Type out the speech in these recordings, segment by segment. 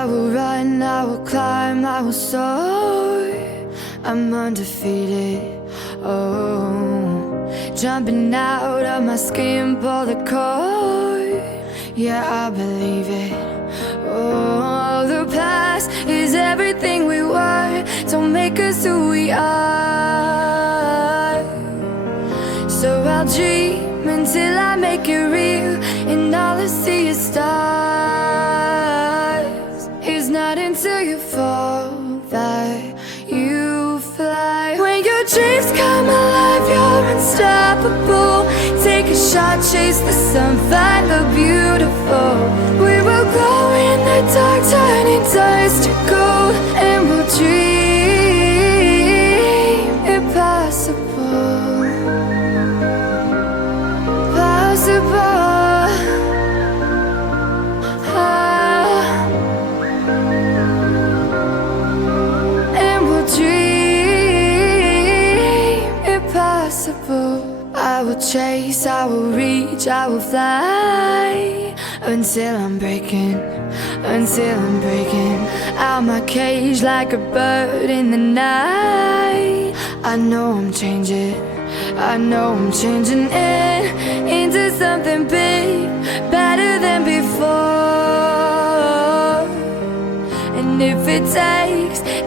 I will run, I will climb, I will soar. I'm undefeated, oh. Jumping out of my skin, pull the cord. Yeah, I believe it. Oh, the past is everything we were. Don't make us who we are. So I'll dream until I make it real, and all I see is stars. It's not until you fall that you fly. When your dreams come alive, you're unstoppable. Take a shot, chase the sun, find the beautiful. We will glow in the dark, turning dust to gold, and we'll dream impossible. And we'll dream impossible. I will chase, I will reach, I will fly until I'm breaking out my cage like a bird in the night. I know I'm changing into something big, better than before. And if it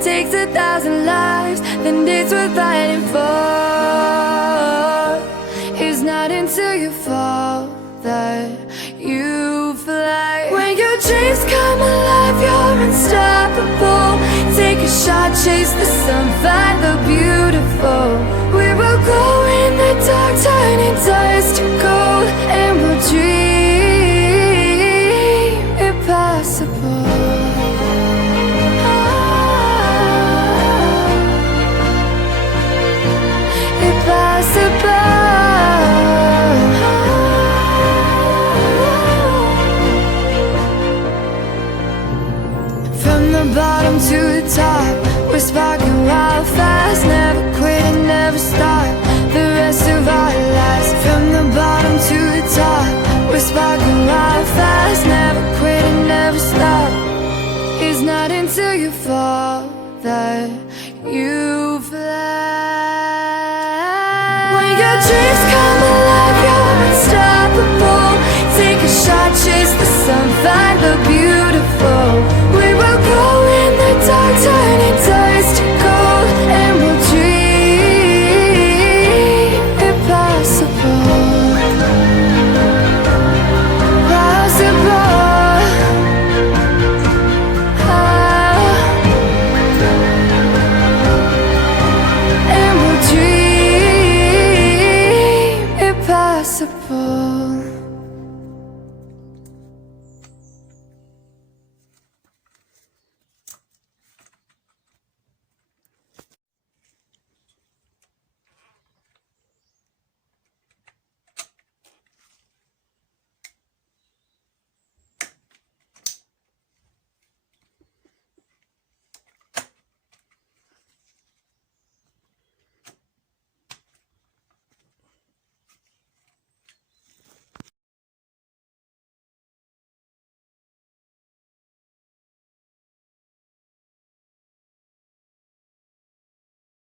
takes 1,000 lives, then it's worth fighting for. It's not until you fall that you fly. When your dreams come alive, you're unstoppable. Take a shot, chase the sun, find the beautiful.